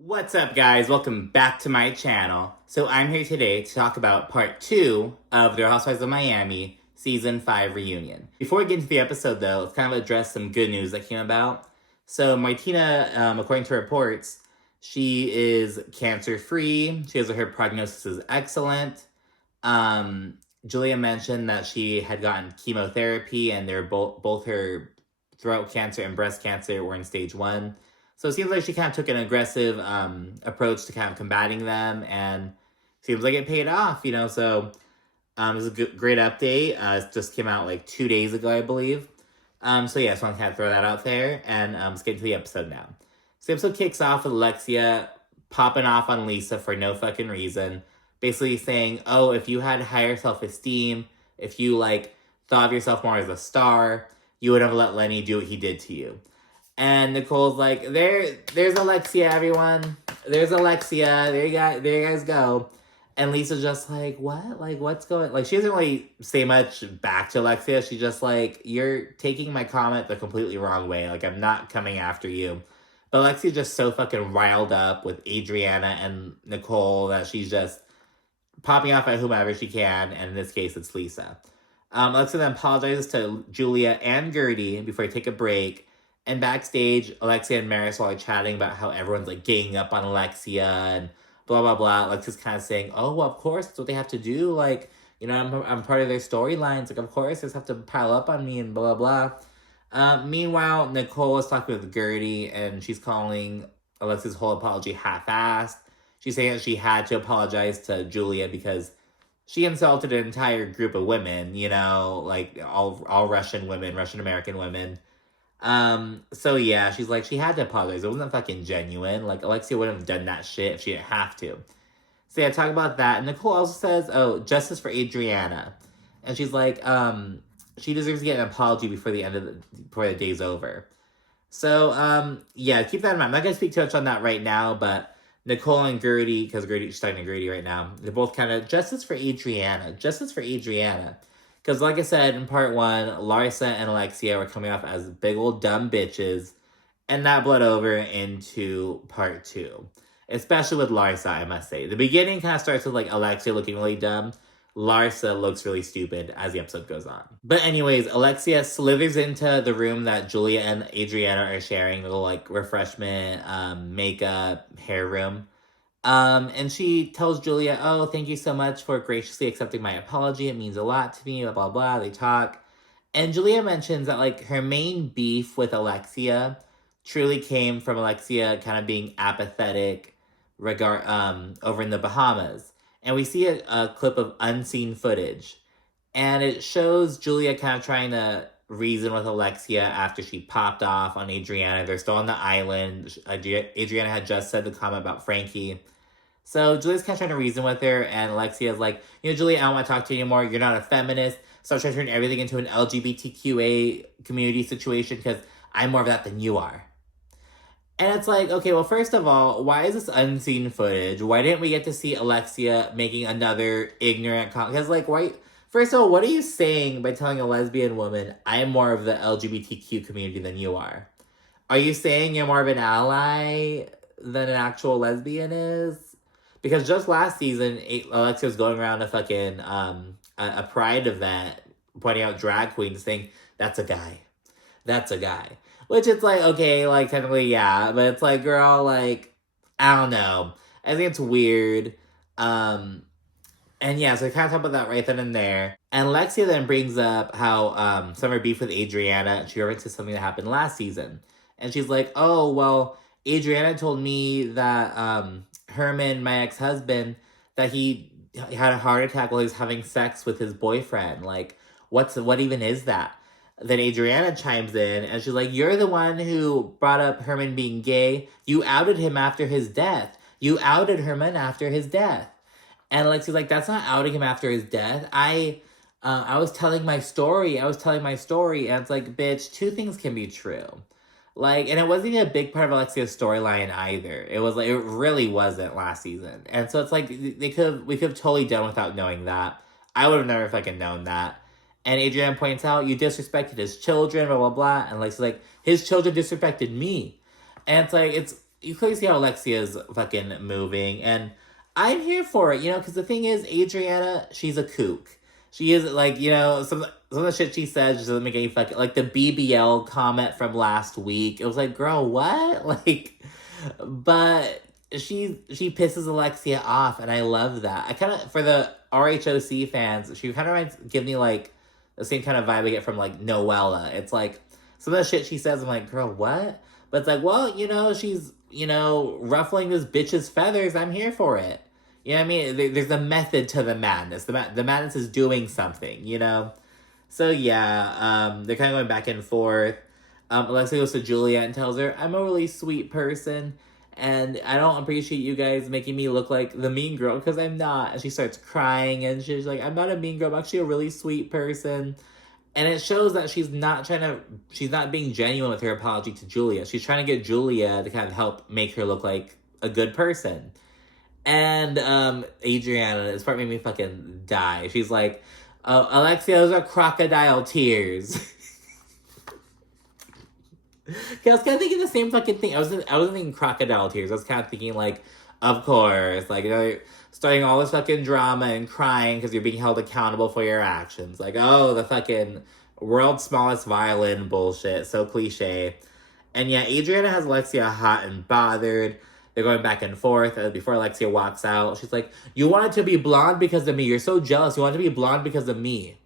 What's up, guys? Welcome back to my channel. So I'm here today to talk about part 2 of The Real Housewives of Miami Season 5 reunion. Before we get into the episode, though, let's kind of address some good news that came about. So Martina, according to reports, she is cancer-free. She has her prognosis is excellent. Julia mentioned that she had gotten chemotherapy and they're both her throat cancer and breast cancer were in stage 1. So it seems like she kind of took an aggressive approach to kind of combating them, and seems like it paid off, you know. So it was a great update. It just came out like 2 days ago, I believe. So yeah, I just want to kind of throw that out there, and let's get into the episode now. So the episode kicks off with Alexia popping off on Lisa for no fucking reason, basically saying, "Oh, if you had higher self-esteem, if you thought of yourself more as a star, you would have let Lenny do what he did to you." And Nicole's like, there's Alexia, everyone. There's Alexia. There you guys go. And Lisa's just like, what? Like, what's going... Like, she doesn't really say much back to Alexia. She's just like, you're taking my comment the completely wrong way. Like, I'm not coming after you. But Alexia's just so fucking riled up with Adriana and Nicole that she's just popping off at whomever she can. And in this case, it's Lisa. Alexia then apologizes to Julia and Guerdy before they take a break. And backstage, Alexia and Marisol are chatting about how everyone's ganging up on Alexia and blah, blah, blah. Alexia's kind of saying, oh, well, of course, that's what they have to do. Like, you know, I'm part of their storylines. Like, of course, they just have to pile up on me and blah, blah, blah. Meanwhile, Nicole is talking with Guerdy, and she's calling Alexia's whole apology half-assed. She's saying that she had to apologize to Julia because she insulted an entire group of women, you know, like all Russian women, Russian-American women. So yeah, she's like, she had to apologize. It wasn't fucking genuine. Like, Alexia wouldn't have done that shit if she didn't have to. So yeah, talk about that. And Nicole also says, oh, justice for Adriana. And she's like, she deserves to get an apology before the day's over. So, yeah, keep that in mind. I'm not gonna speak too much on that right now, but Nicole and Guerdy, because she's talking to Guerdy right now, they're both kind of, justice for Adriana. Justice for Adriana. Because like I said in part 1, Larsa and Alexia were coming off as big old dumb bitches, and that bled over into part 2. Especially with Larsa, I must say. The beginning kind of starts with Alexia looking really dumb. Larsa looks really stupid as the episode goes on. But anyways, Alexia slithers into the room that Julia and Adriana are sharing, the little refreshment, makeup, hair room. And she tells Julia, oh, thank you so much for graciously accepting my apology. It means a lot to me, blah, blah, blah. They talk. And Julia mentions that, her main beef with Alexia truly came from Alexia kind of being apathetic over in the Bahamas. And we see a clip of unseen footage. And it shows Julia kind of trying to reason with Alexia after she popped off on Adriana. They're still on the island. Adriana had just said the comment about Frankie. So Julia's kind of trying to reason with her, and Alexia's like, you know, Julia, I don't want to talk to you anymore. You're not a feminist. So I'm trying to turn everything into an LGBTQA community situation because I'm more of that than you are. And it's like, okay, well, first of all, why is this unseen footage? Why didn't we get to see Alexia making another ignorant comment? Because, why... First of all, what are you saying by telling a lesbian woman, I am more of the LGBTQ community than you are? Are you saying you're more of an ally than an actual lesbian is? Because just last season, Alexia was going around a fucking, a Pride event, pointing out drag queens, saying, that's a guy. That's a guy. Which it's like, okay, technically, yeah. But it's like, girl, I don't know. I think it's weird. And yeah, so we kind of talk about that right then and there. And Alexia then brings up how some of her beef with Adriana, she references something that happened last season. And she's like, oh, well, Adriana told me that Herman, my ex-husband, that he had a heart attack while he was having sex with his boyfriend. What even is that? Then Adriana chimes in, and she's like, you're the one who brought up Herman being gay. You outed him after his death. You outed Herman after his death. And Alexia's like, that's not outing him after his death. I was telling my story. And it's like, bitch, two things can be true. And it wasn't even a big part of Alexia's storyline either. It really wasn't last season. And so it's like, we could have totally done without knowing that. I would have never fucking known that. And Adriana points out, you disrespected his children, blah, blah, blah. And Alexia's like, his children disrespected me. And it's like, you clearly see how Alexia's fucking moving, and I'm here for it, because the thing is, Adriana, she's a kook. She is, like, some of the shit she says just doesn't make any fucking, like, the BBL comment from last week, it was like, girl, what? Like, but she pisses Alexia off, and I love that. I kind of, for the RHOC fans, she kind of gives me, like, the same kind of vibe I get from, like, Noella. It's like, some of the shit she says, I'm like, girl, what? But it's like, well, she's, ruffling this bitch's feathers. I'm here for it. You know what I mean? There's a method to the madness. The madness is doing something, So, yeah, they're kind of going back and forth. Alexia goes to Julia and tells her, I'm a really sweet person, and I don't appreciate you guys making me look like the mean girl, because I'm not. And she starts crying, and she's like, I'm not a mean girl, I'm actually a really sweet person. And it shows that she's not being genuine with her apology to Julia. She's trying to get Julia to kind of help make her look like a good person. And Adriana, this part made me fucking die. She's like, Alexia, those are crocodile tears. I was kind of thinking the same fucking thing. I wasn't thinking crocodile tears. I was kind of thinking, like, of course, like, starting all this fucking drama and crying because you're being held accountable for your actions. Like, oh, the fucking world's smallest violin bullshit. So cliche. And yeah, Adriana has Alexia hot and bothered. They're going back and forth. Before Alexia walks out, she's like, you wanted to be blonde because of me. You're so jealous. You wanted to be blonde because of me.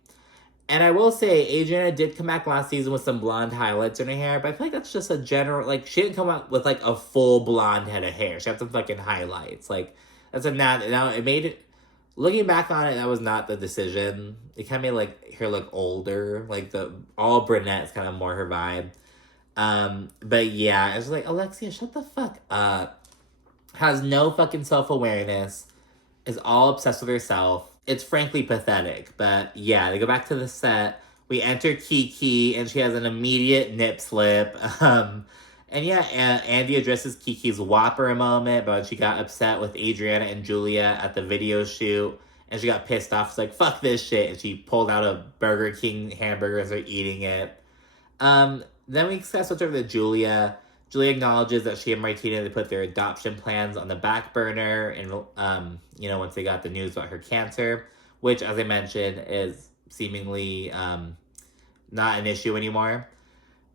And I will say, Adriana did come back last season with some blonde highlights in her hair, but I feel like that's just a general, like, she didn't come out with, like, a full blonde head of hair. She had some fucking highlights. Like, that's now it made it, looking back on it, that was not the decision. It kind of made, like, her look older. Like, all brunette is kind of more her vibe. But yeah, it's like, Alexia, shut the fuck up. Has no fucking self-awareness. Is all obsessed with herself. It's frankly pathetic. But yeah, they go back to the set. We enter Kiki, and she has an immediate nip slip. And yeah, Andy addresses Kiki's Whopper moment, but she got upset with Adriana and Julia at the video shoot, and she got pissed off. She's like, fuck this shit. And she pulled out a Burger King hamburger and started eating it. Then we switch over to Julia. Julia acknowledges that she and Martina, they put their adoption plans on the back burner, and once they got the news about her cancer, which, as I mentioned, is seemingly not an issue anymore.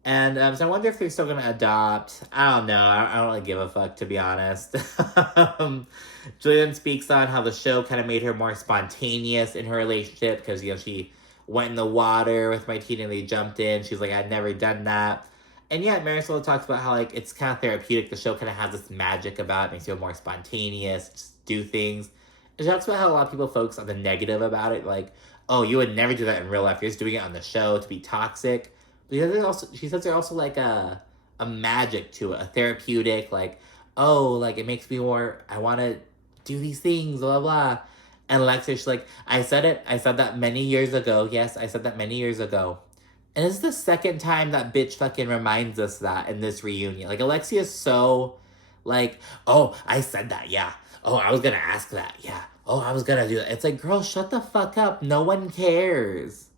And so I wonder if they're still going to adopt. I don't know. I don't really give a fuck, to be honest. Julia speaks on how the show kind of made her more spontaneous in her relationship, because she went in the water with Martina and they jumped in. She's like, I'd never done that. And yeah, Marisol talks about how, like, it's kind of therapeutic. The show kind of has this magic about it. Makes you more spontaneous, just do things. And she talks about how a lot of people focus on the negative about it. Like, oh, you would never do that in real life. You're just doing it on the show to be toxic. But she says there's also, like, a magic to it. A therapeutic, like, oh, like, it makes me more, I want to do these things, blah, blah. And Alexia, she's like, I said it. I said that many years ago. Yes, I said that many years ago. And this is the second time that bitch fucking reminds us that in this reunion. Like, Alexia's so, like, oh, I said that, yeah. Oh, I was gonna ask that, yeah. Oh, I was gonna do that. It's like, girl, shut the fuck up. No one cares.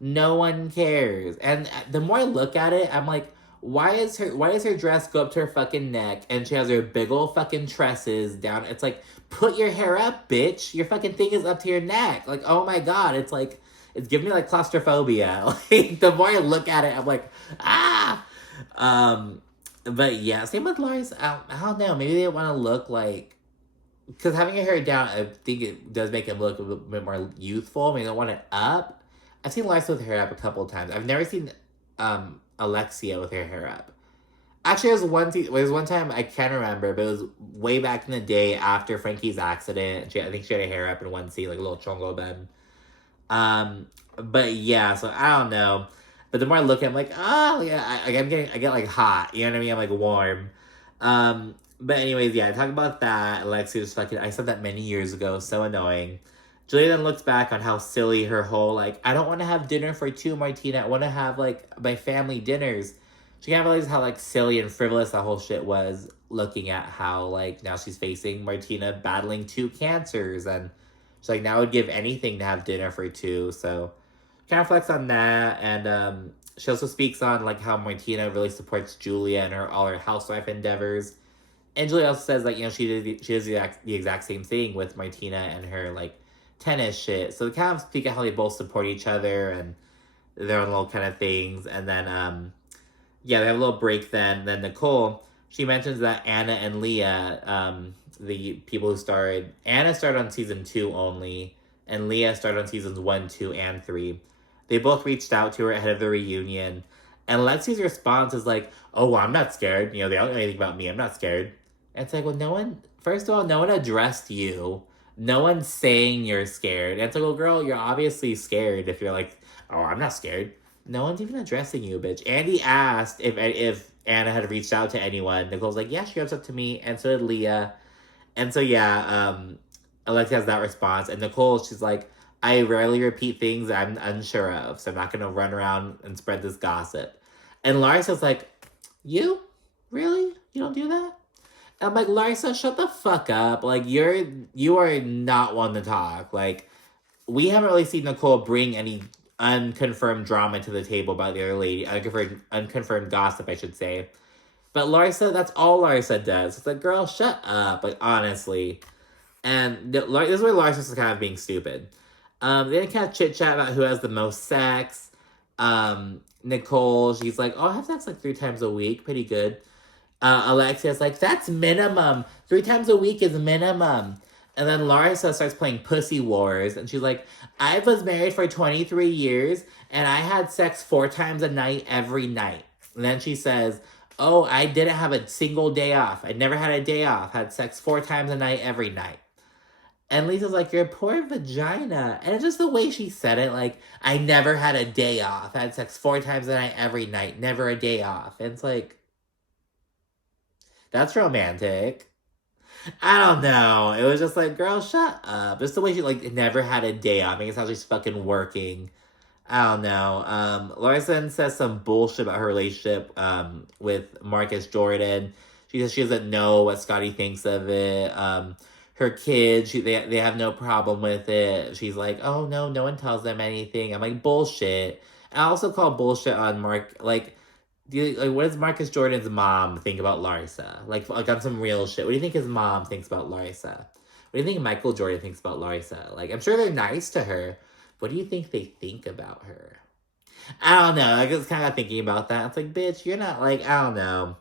No one cares. And the more I look at it, I'm like, why does her dress go up to her fucking neck, and she has her big old fucking tresses down? It's like, put your hair up, bitch. Your fucking thing is up to your neck. Like, oh my God, it's like, it's giving me, like, claustrophobia. Like, the more I look at it, I'm like, ah! But yeah, same with Larsa. I don't know. Maybe they want to look like, because having your hair down, I think it does make it look a bit more youthful. I mean, they want it up. I've seen Larsa with her hair up a couple of times. I've never seen Alexia with her hair up. Actually, there was one time, I can't remember, but it was way back in the day after Frankie's accident. I think she had her hair up in one scene, like a little chongo bun. But yeah, so I don't know. But the more I look at it, I'm like, oh yeah, I get like hot. You know what I mean? I'm like warm. But anyways, yeah, I talk about that. Alexia's fucking, I said that many years ago, so annoying. Julia then looks back on how silly her whole, like, I don't want to have dinner for two, Martina. I want to have, like, my family dinners. She can't realize how, like, silly and frivolous that whole shit was, looking at how, like, now she's facing Martina battling 2 cancers, and she's like, now I would give anything to have dinner for 2, so kind of reflects on that. And she also speaks on, like, how Martina really supports Julia and all her housewife endeavors. And Julie also says, like, she does the exact same thing with Martina and her, like, tennis shit. So they kind of speak of how they both support each other and their own little kind of things. And then, yeah, they have a little break then. Then Nicole, she mentions that Anna and Leah, the people who started, Anna started on season 2 only, and Leah started on seasons 1, 2, and 3. They both reached out to her ahead of the reunion. And Lexi's response is like, oh, well, I'm not scared. They don't know anything about me. I'm not scared. And it's like, well, first of all, no one addressed you. No one's saying you're scared. And it's like, well, girl, you're obviously scared if you're like, oh, I'm not scared. No one's even addressing you, bitch. Andy asked if Anna had reached out to anyone. Nicole's like, yeah, she reached out to me, and so did Leah. And so, yeah, Alexia has that response. And Nicole, she's like, I rarely repeat things I'm unsure of, so I'm not going to run around and spread this gossip. And Larsa's like, you? Really? You don't do that? And I'm like, Larsa, shut the fuck up. Like, you are not one to talk. Like, we haven't really seen Nicole bring any unconfirmed drama to the table about the other lady. Unconfirmed gossip, I should say. But Larsa, that's all Larsa does. It's like, girl, shut up. Like, honestly. And this is where Larsa's kind of being stupid. They kind of chit-chat about who has the most sex. Nicole, she's like, oh, I have sex like 3 times a week. Pretty good. Alexia's like, that's minimum. 3 times a week is minimum. And then Larsa starts playing Pussy Wars. And she's like, I was married for 23 years. And I had sex 4 times a night every night. And then she says, oh, I didn't have a single day off. I never had a day off. Had sex 4 times a night every night. And Lisa's like, your poor vagina. And it's just the way she said it. Like, I never had a day off. I had sex 4 times a night every night. Never a day off. And it's like, that's romantic. I don't know. It was just like, girl, shut up. Just the way she, like, never had a day off. I mean, it's how she's fucking working. I don't know. Larsa says some bullshit about her relationship with Marcus Jordan. She says she doesn't know what Scotty thinks of it. Her kids, they have no problem with it. She's like, oh, no one tells them anything. I'm like, bullshit. I also call bullshit on Mark, like, what does Marcus Jordan's mom think about Larsa? Like on some real shit. What do you think his mom thinks about Larsa? What do you think Michael Jordan thinks about Larsa? Like, I'm sure they're nice to her. What do you think they think about her? I don't know. I was kind of thinking about that. It's like, bitch, you're not like, I don't know.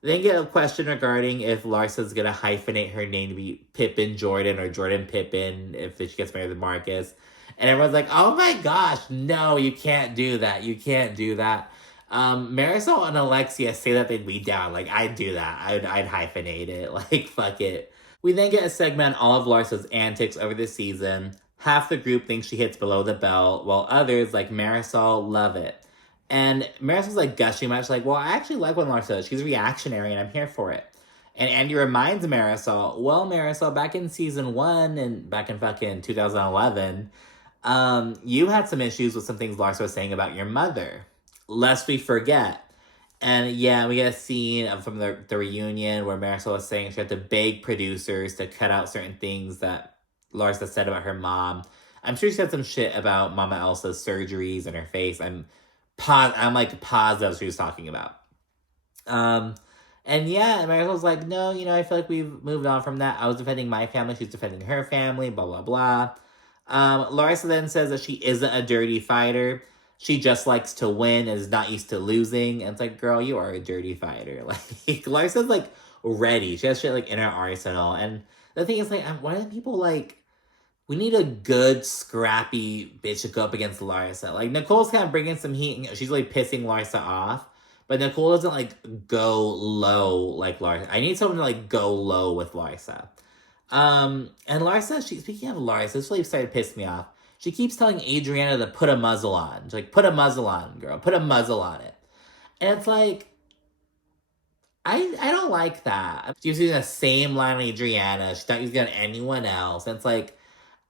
Then get a question regarding if Larsa's gonna hyphenate her name to be Pippen Jordan or Jordan Pippen if she gets married with Marcus. And everyone's like, oh my gosh, no, you can't do that. You can't do that. Marisol and Alexia say that they'd be down. Like, I'd do that. I'd hyphenate it. Like, fuck it. We then get a segment on all of Larsa's antics over the season. Half the group thinks she hits below the belt, while others, like Marisol, love it. And Marisol's like gushing much, like, well, I actually like when Larsa does. She's reactionary and I'm here for it. And Andy reminds Marisol, well, Marisol, back in season 1 and back in fucking 2011, you had some issues with some things Larsa was saying about your mother. Lest we forget. And yeah, we get a scene from the reunion where Marisol was saying she had to beg producers to cut out certain things that Larsa said about her mom. I'm sure she said some shit about Mama Elsa's surgeries and her face. I'm like positive she was talking about. And yeah, Marisol's like, no, I feel like we've moved on from that. I was defending my family, she's defending her family, blah, blah, blah. Larsa then says that she isn't a dirty fighter. She just likes to win and is not used to losing. And it's like, girl, you are a dirty fighter. Like, Larsa's, like, ready. She has shit, like, in her arsenal. And the thing is, like, why do people, like, we need a good, scrappy bitch to go up against Larsa. Like, Nicole's kind of bringing some heat. She's, like, pissing Larsa off. But Nicole doesn't, like, go low like Larsa. I need someone to, like, go low with Larsa. And Larsa, speaking of Larsa, this really started to piss me off. She keeps telling Adriana to put a muzzle on. She's like, put a muzzle on, girl. Put a muzzle on it. And it's like, I don't like that. She's using the same line on Adriana. She's not using it on anyone else. And it's like,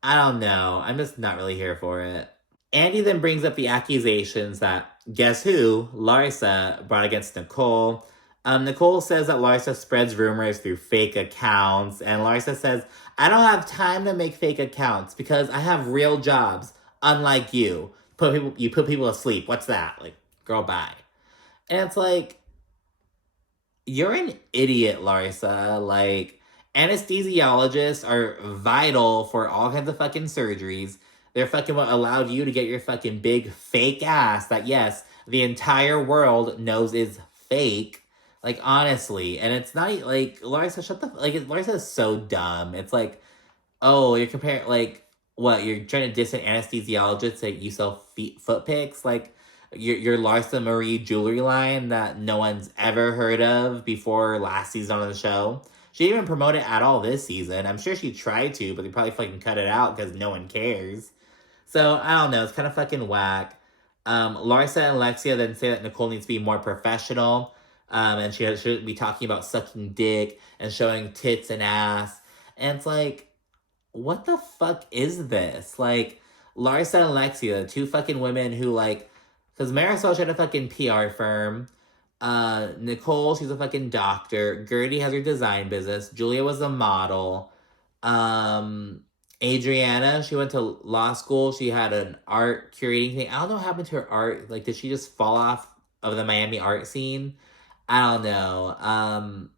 I don't know. I'm just not really here for it. Andy then brings up the accusations that, guess who, Larsa brought against Nicole. Nicole says that Larsa spreads rumors through fake accounts. And Larsa says, I don't have time to make fake accounts because I have real jobs, unlike you. You put people to sleep. What's that? Like, girl, bye. And it's like, you're an idiot, Larsa. Like, anesthesiologists are vital for all kinds of fucking surgeries. They're fucking what allowed you to get your fucking big fake ass that, yes, the entire world knows is fake. Like, honestly. And it's not like, Larsa, shut the like, Larsa is so dumb. It's like, oh, you're comparing, like, what? You're trying to diss an anesthesiologist that you sell foot pics? Like, your Larsa Marie jewelry line that no one's ever heard of before last season on the show. She didn't even promote it at all this season. I'm sure she tried to, but they probably fucking cut it out because no one cares. So, I don't know. It's kind of fucking whack. Larsa and Alexia then say that Nicole needs to be more professional. And she should be talking about sucking dick and showing tits and ass. And it's like, what the fuck is this? Like, Larsa and Alexia, two fucking women who, like, because Marisol had a fucking PR firm. Nicole, she's a fucking doctor. Guerdy has her design business. Julia was a model. Um, Adriana, she went to law school. She had an art curating thing. I don't know what happened to her art. Like, did she just fall off of the Miami art scene? I don't know.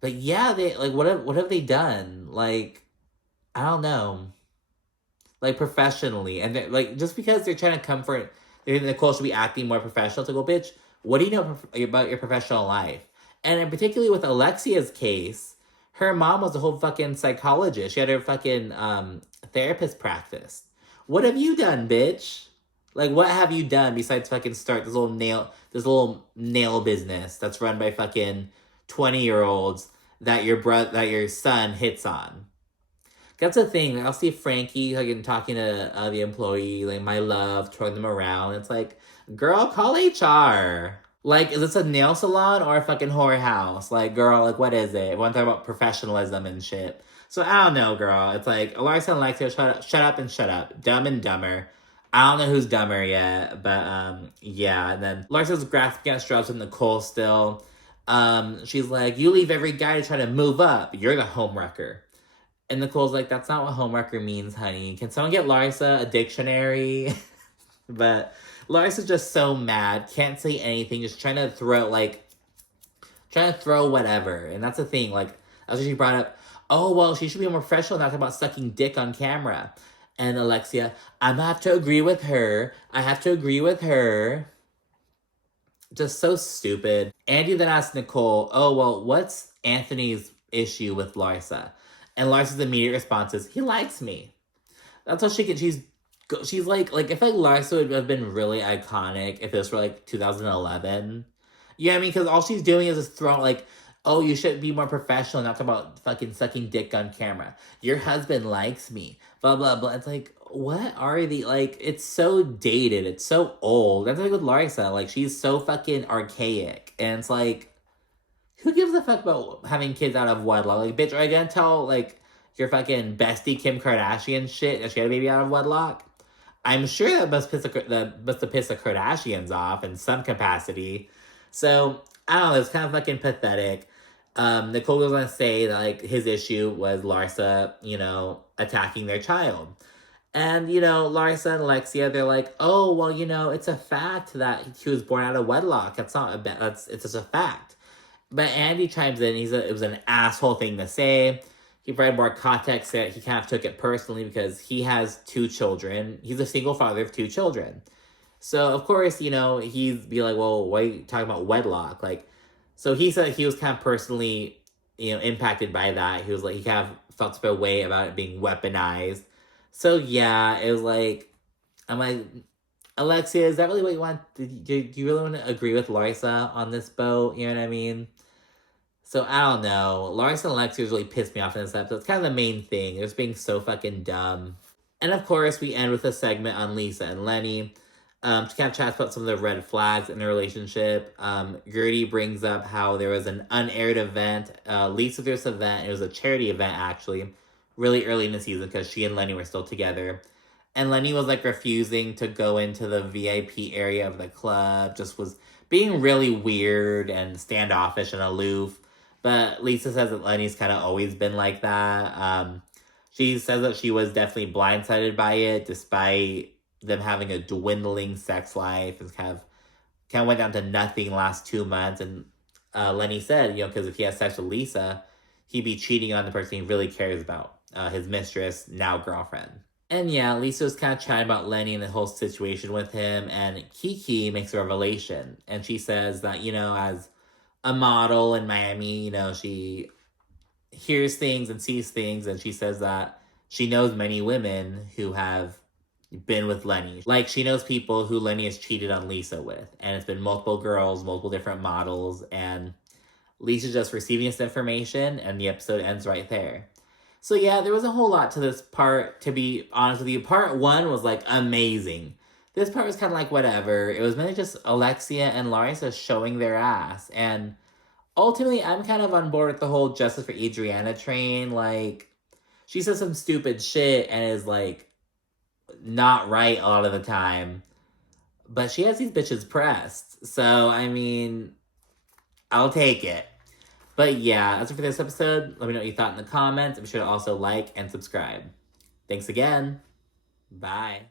But yeah, they like what have they done? Like, I don't know. Like, professionally. And like, just because they're trying to comfort, they think Nicole should be acting more professional. It's like, well, bitch, what do you know about your professional life? And particularly with Alexia's case, her mom was a whole fucking psychologist. She had her fucking therapist practice. What have you done, bitch? Like, what have you done besides fucking start this little nail business that's run by fucking 20-year-olds that your son hits on? That's the thing. I'll see Frankie like talking to the employee, like, my love, throwing them around. It's like, girl, call HR. Like, is this a nail salon or a fucking whorehouse? Like, girl, like, what is it? I want to talk about professionalism and shit. So I don't know, girl. It's like, Larsa and Alexia, shut up and shut up. Dumb and dumber. I don't know who's dumber yet, but yeah. And then Larsa's grasping at straws with Nicole still. She's like, you leave every guy to try to move up. You're the homewrecker. And Nicole's like, that's not what homewrecker means, honey. Can someone get Larsa a dictionary? But Larsa's just so mad. Can't say anything. Just trying to throw whatever. And that's the thing. Like, as she brought up, oh, well, she should be more professional, not talk about sucking dick on camera. And Alexia, I'm gonna have to agree with her. I have to agree with her. Just so stupid. Andy then asked Nicole, oh, well, what's Anthony's issue with Larsa? And Larsa's immediate response is, he likes me. That's all she can. She's like, I feel like Larsa would have been really iconic if this were like 2011. You know what I mean? Because all she's doing is just throwing, like, oh, you should be more professional, not talk about fucking sucking dick on camera. Your husband likes me. Blah, blah, blah. It's like, what are the, like, it's so dated. It's so old. That's like with Larsa. Like, she's so fucking archaic. And it's like, who gives a fuck about having kids out of wedlock? Like, bitch, are you gonna tell, like, your fucking bestie Kim Kardashian shit that she had a baby out of wedlock? I'm sure that must have pissed the Kardashians off in some capacity. So, I don't know, it's kind of fucking pathetic. Nicole goes on to say that, like, his issue was Larsa, you know, attacking their child. And, you know, Larsa and Alexia, they're like, oh, well, you know, it's a fact that he was born out of wedlock. It's just a fact. But Andy chimes in. It was an asshole thing to say. He provided more context that he kind of took it personally because he has 2 children. He's a single father of 2 children. So, of course, you know, he'd be like, well, why are you talking about wedlock? Like, so he said he was kind of personally, you know, impacted by that. He was like, he kind of felt a way about it being weaponized. So, yeah, it was like, I'm like, Alexia, is that really what you want? Do you really want to agree with Larsa on this boat? You know what I mean? So, I don't know. Larsa and Alexia really pissed me off in this episode. It's kind of the main thing. They're just being so fucking dumb. And, of course, we end with a segment on Lisa and Lenny. To kind of chat about some of the red flags in their relationship. Guerdy brings up how there was an unaired event. Lisa threw this event. It was a charity event, actually. Really early in the season because she and Lenny were still together. And Lenny was, like, refusing to go into the VIP area of the club. Just was being really weird and standoffish and aloof. But Lisa says that Lenny's kind of always been like that. She says that she was definitely blindsided by it, despite them having a dwindling sex life. And kind of went down to nothing last 2 months. And Lenny said, because if he has sex with Lisa, he'd be cheating on the person he really cares about, his mistress, now girlfriend. And yeah, Lisa was kind of chatting about Lenny and the whole situation with him, and Kiki makes a revelation. And she says that, as a model in Miami, she hears things and sees things, and she says that she knows many women who have been with Lenny. Like, she knows people who Lenny has cheated on Lisa with, and it's been multiple girls, multiple different models, and Lisa's just receiving this information, and the episode ends right there. So yeah, there was a whole lot to this part, to be honest with you. Part 1 was, like, amazing. This part was kind of like whatever. It was mainly just Alexia and Larsa showing their ass, and ultimately, I'm kind of on board with the whole Justice for Adriana train. Like, she says some stupid shit and is, like, not right a lot of the time. But she has these bitches pressed. So, I mean, I'll take it. But yeah, that's it for this episode. Let me know what you thought in the comments. Be sure to also like and subscribe. Thanks again. Bye.